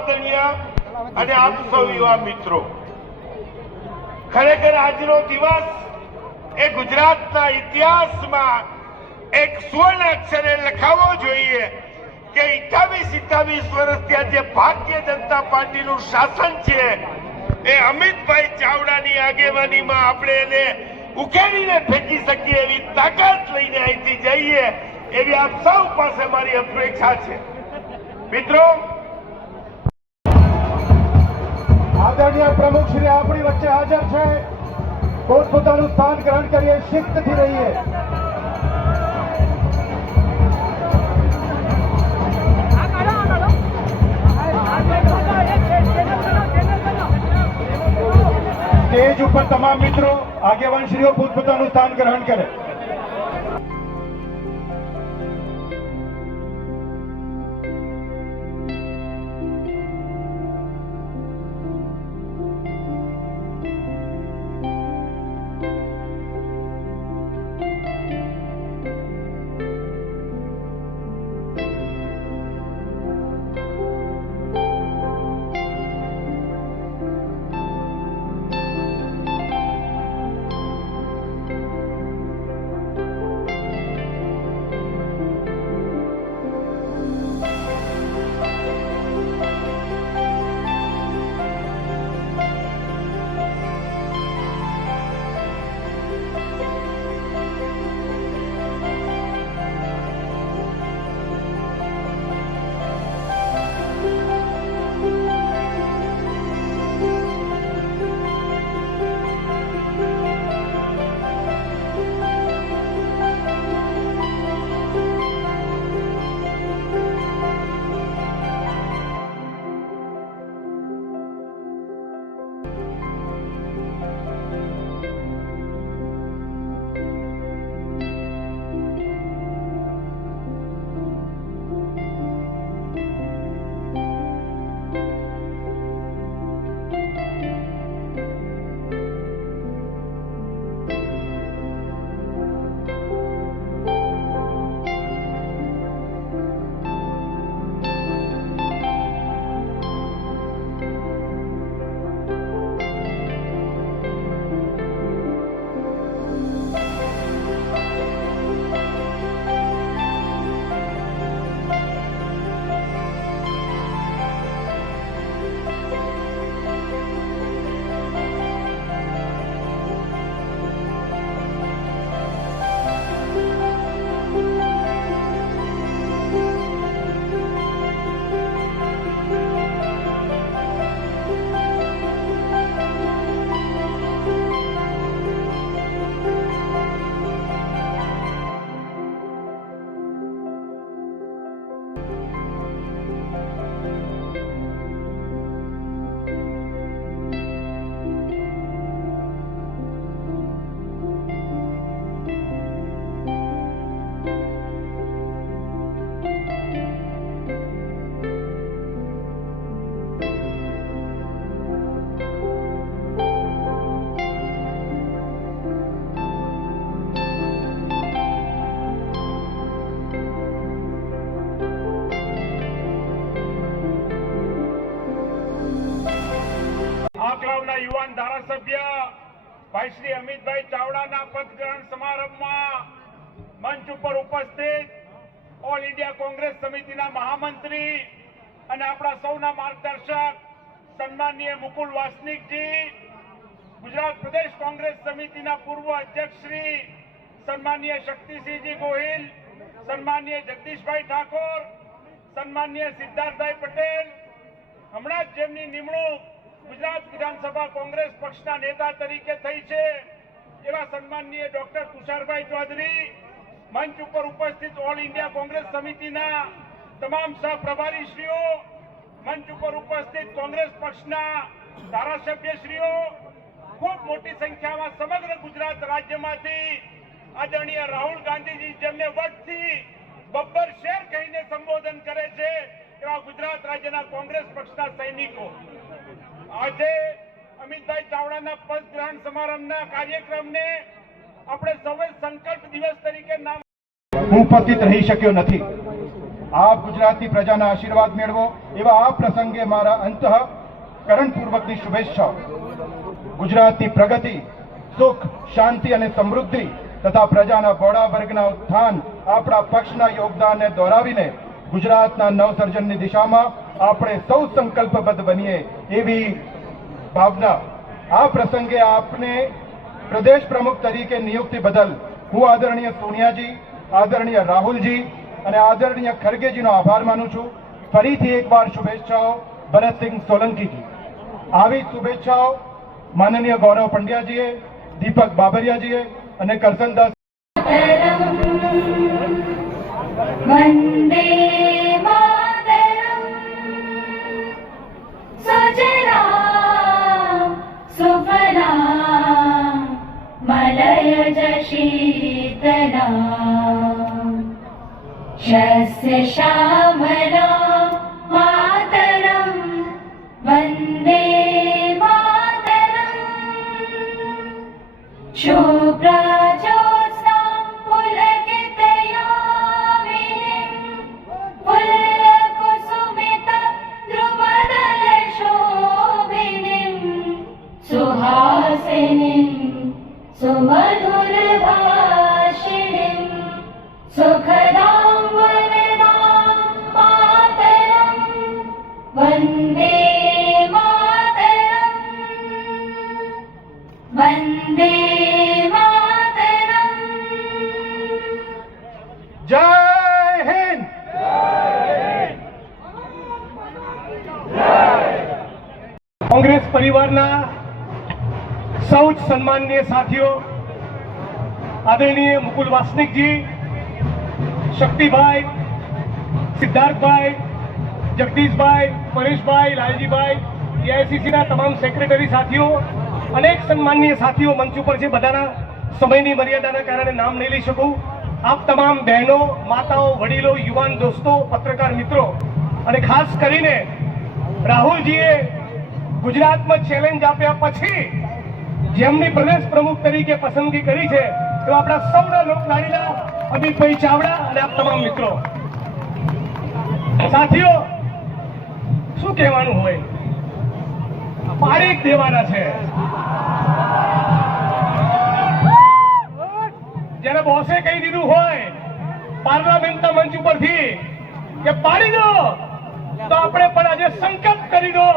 આદરણીય અને આપ સૌ યુવા મિત્રો, ખરેખર આજનો દિવસ એ ગુજરાતના ઇતિહાસમાં એક સુવર્ણ અક્ષરે લખાવવો જોઈએ કે 28-27 વર્ષથી આજે ભારતીય જનતા પાર્ટીનું શાસન છે એ અમિતભાઈ ચાવડાની આગેવાનીમાં આપણે એને ઉકેલીને ફેંકી શકીએ એવી તાકાત લઈને અહીંથી જઈએ એવી આપ સૌ પાસે મારી અપેક્ષા છે. મિત્રો, આદરણીય પ્રમુખ શ્રી આપણી વચ્ચે હાજર છે. પોતપોતાનું સ્થાન ગ્રહણ કરીએ, શિસ્તથી રહીએ. સ્ટેજ ઉપર તમામ મિત્રો આગેવાન શ્રીઓ પોતપોતાનું સ્થાન ગ્રહણ કરે. યુવાન ધારાસભ્ય ભાઈ શ્રી અમિતભાઈ ચાવડાના પદગ્રહણ સમારંભમાં મંચ ઉપર ઉપસ્થિત ઓલ ઇન્ડિયા કોંગ્રેસ સમિતિના મહામંત્રી અને આપણા સૌના માર્ગદર્શક સન્માનીય મુકુલ વાસનિકજી, ગુજરાત પ્રદેશ કોંગ્રેસ સમિતિના પૂર્વ અધ્યક્ષ શ્રી સન્માનીય શક્તિસિંહજી ગોહિલ, સન્માનીય જગદીશભાઈ ઠાકોર, સન્માનીય સિદ્ધાર્થભાઈ પટેલ, હમણાં જ જેમની નિમણૂક ગુજરાત વિધાનસભા કોંગ્રેસ પક્ષના નેતા તરીકે થઈ છે એવા સન્માનીય ડોક્ટર તુષારભાઈ ચૌધરી, મંચ ઉપર ઉપસ્થિત ઓલ ઇન્ડિયા કોંગ્રેસ સમિતિના તમામ સહપ્રભારીશ્રીઓ, મંચ ઉપર ઉપસ્થિત કોંગ્રેસ પક્ષના ધારાસભ્યશ્રીઓ, ખૂબ મોટી સંખ્યામાં સમગ્ર ગુજરાત રાજ્યમાંથી આદરણીય રાહુલ ગાંધીજી જેમને વટથી બબ્બર શેર કહીને સંબોધન કરે છે એવા ગુજરાત રાજ્યના કોંગ્રેસ પક્ષના સૈનિકો, આજે અમિતભાઈ ચાવડાના પદ ગ્રહણ સમારંભના કાર્યક્રમને આપણે સૌએ સંકલ્પ દિવસ તરીકે નામ હું ઉપસ્થિત રહી શક્યો નથી. આપ ગુજરાતની પ્રજાના આશીર્વાદ મેળવો એવા આ પ્રસંગે મારા અંતઃકરણપૂર્વકની શુભેચ્છાઓ. ગુજરાતની પ્રગતિ, સુખ, શાંતિ અને સમૃદ્ધિ તથા પ્રજાના બહોળા વર્ગના ઉત્થાન આપણા પક્ષના યોગદાનને દોહરાવીને ગુજરાતના નવસર્જનની દિશામાં આપણે સૌ સંકલ્પબદ્ધ બનીએ એવી ભાવના. આ પ્રસંગે આપને પ્રદેશ પ્રમુખ તરીકે નિયુક્તિ બદલ હું આદરણીય સોનિયાજી, આદરણીય રાહુલજી અને આદરણીય ખરગેજીનો આભાર માનું છું. ફરીથી એકવાર શુભેચ્છાઓ ભરતસિંહ સોલંકીજી. આવી શુભેચ્છાઓ માનનીય ગૌરવ પંડ્યાજીએ, દીપક બાબરિયાજીએ અને કરસનદાસ. वन्दे मातरम् सुजलां सुफलां मलयज शीतलां शस्य श्यामलां मातरं वन्दे मातरम् शुभ्रज्योत्स्नां पुलकितयामिनीं पुल्लकुसुमितद्रुमदलशोभिनीं सुहासिनीं सुमधुरभाषिणीं सुखदां वरदां मातरं वन्दे मातरम् वन्दे मातरम्. જય હિન્દ. કોંગ્રેસ પરિવારના સૌ જ સન્માનનીય સાથીઓ, આદરણીય મુકુલ વાસનિકજી, શક્તિભાઈ, સિદ્ધાર્થભાઈ, જગદીશભાઈ, પરેશભાઈ, લાલજીભાઈ, એઆઈસીસીના તમામ સેક્રેટરી સાથીઓ, અનેક સન્માનનીય સાથીઓ મંચ ઉપર છે. બધાના સમયની મર્યાદાના કારણે નામ નહીં લઈ શકું. આપ તમામ બહેનો, માતાઓ, વડીલો, યુવાન દોસ્તો, પત્રકાર મિત્રો અને ખાસ કરીને રાહુલજીએ ગુજરાતમાં ચેલેન્જ આપ્યા પછી જેમની પ્રદેશ પ્રમુખ તરીકે પસંદગી કરી છે તો આપણા સૌના લોકલાડીલા અમિતભાઈ ચાવડા અને આપ તમામ મિત્રો. સાથીઓ, શું કહેવાનું હોય, પાડી જ દેવાના છે. જ્યારે બોસે કહી દીધું હોય પાર્લામેન્ટના મંચ ઉપરથી કે પાડી દો, તો આપણે પણ આજે સંકલ્પ કરી દો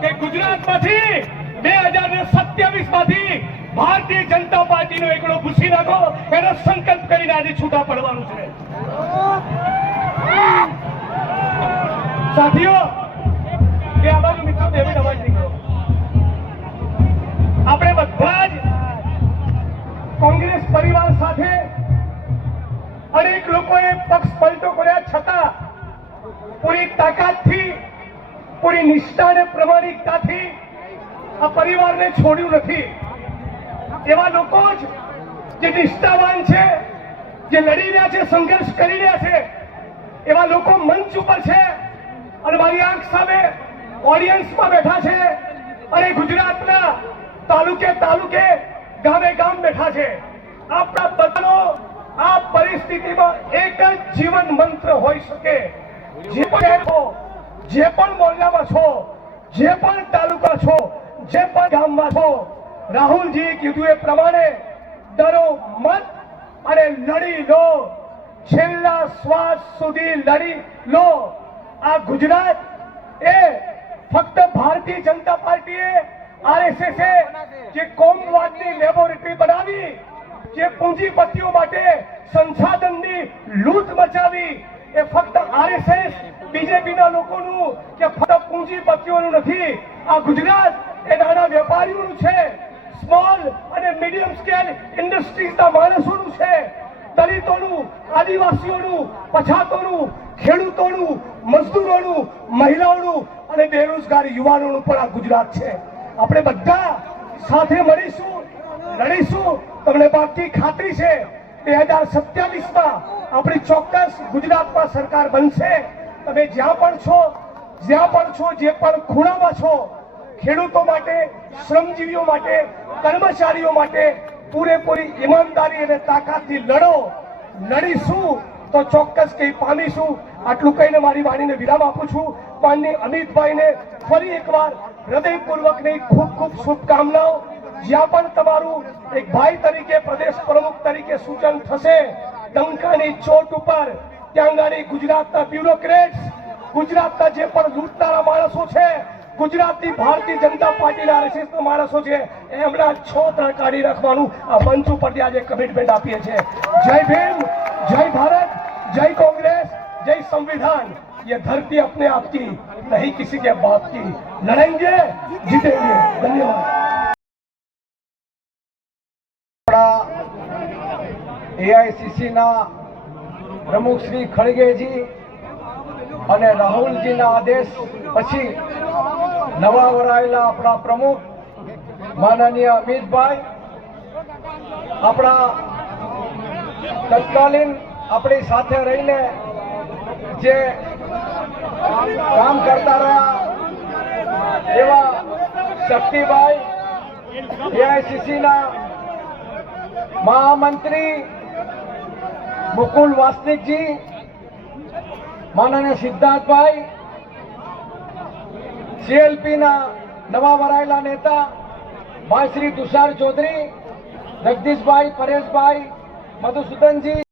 કે ગુજરાતમાંથી 2027 માંથી ભારતીય જનતા પાર્ટીનો એકડો ભૂસી નાખો. એનો સંકલ્પ કરીને આજે છૂટા પડવાનું છે. સાથીઓ, કે આ બાજુ મિત્રો ડેવિડ અવાજ નીકળો. આપણે બધા જ કોંગ્રેસ પરિવાર સાથે અનેક લોકોએ પક્ષ પલટો કર્યા છતાં પૂરી તાકાતથી, પૂરી નિષ્ઠા અને પ્રમાણિકતાથી આ પરિવારને છોડ્યું નથી. એવા લોકો જ જે નિષ્ઠાવાન છે, જે લડી રહ્યા છે, સંઘર્ષ કરી રહ્યા છે, એવા લોકો મંચ ઉપર છે અને મારી આંખ સામે ઓડિયન્સમાં બેઠા છે અને ગુજરાતના તાલુકે તાલુકે, ગામે ગામ બેઠા છે. આપણા બધાનો આ પરિસ્થિતિમાં એક જ જીવન મંત્ર હોઈ શકે. જે પણ છો, જે પણ મોહલ્લામાં છો, જે પણ તાલુકા છો, જે પણ ગામમાં છો, રાહુલજી કીધું એ પ્રમાણે ડરો મત અને લડી લો. છેલ્લા શ્વાસ સુધી લડી લો. આ ગુજરાત એ ફક્ત ભારતીય જનતા પાર્ટીએ, આરએસએસ જે કોમવાદની લેબોરેટરી બનાવી, જે પૂંજીપતિઓ માટે સંસાધનની લૂંટ મચાવી, એ ફક્ત આરએસએસ બીજેપીના લોકોનું કે ફક્ત પૂંજીપતિઓનું નથી. આ ગુજરાત એ નાના વેપારીઓનું છે, સ્મોલ અને મીડિયમ સ્કેલ ઇન્ડસ્ટ્રીઝના માણસોનું છે, દલિતોનું, આદિવાસીઓનું, પછાતોનું, ખેડૂતોનું, મજદૂરોનું, મહિલાઓનું અને બેરોજગાર યુવાનોનું પણ આ ગુજરાત છે. આપણે બધા સાથે મળીશું, લડીશું. તમને બાકી ખાતરી છે 2027માં આપણી ચોક્કસ ગુજરાતમાં સરકાર બનશે. તમે જ્યાં પણ છો, જે પણ ખૂણામાં છો, ખેડૂતો માટે, શ્રમજીવીઓ માટે, કર્મચારીઓ માટે પૂરેપૂરી ઈમાનદારી અને તાકાતથી લડો. લડીશું તો ચોક્કસ કંઈ પામીશું. આટલું કહીને મારી વાણીને વિરામ આપું છું. માનનીય અમિતભાઈને ફરી એકવાર હૃદયપૂર્વકની ખૂબ ખૂબ શુભકામનાઓ. જ્યાં પણ તમારું એક ભાઈ તરીકે, પ્રદેશ પ્રમુખ તરીકે સૂચન થશે, ડંકાની ચોટ ઉપર ત્યાં આગળ ગુજરાતના બ્યુરોક્રેટ્સ, ગુજરાતના જે પણ લૂંટનારા માણસો છે, ગુજરાતની ભારતીય જનતા પાર્ટીના આરએસએસના માણસો છે, એમના છોતરા કાઢી રાખવાનું આ મંચ ઉપરથી આજે કમિટમેન્ટ આપીએ છીએ. જય ભીમ, જય ભારત, जय कांग्रेस, जय संविधान. ये धरती अपने आप की नहीं किसी के बाप की. लड़ेंगे, जीतेंगे. धन्यवाद. एआईसीसी ના પ્રમુખ શ્રી ખડગેજી અને રાહુલજીના આદેશ પછી નવા વરાયેલા આપણા પ્રમુખ માનનીય અમિતભાઈ, આપણા તત્કાલીન આપણી સાથે રહીને જે કામ કરતા રહ્યા એવા શક્તિભાઈ, એઆઈસીસીના મહામંત્રી મુકુલ વાસનિકજી, માનનીય સિદ્ધાર્થભાઈ, સીએલપીના નવા વરાયેલા નેતા ભાઈ શ્રી તુષાર ચૌધરી, જગદીશભાઈ, પરેશભાઈ, મધુસૂદનજી,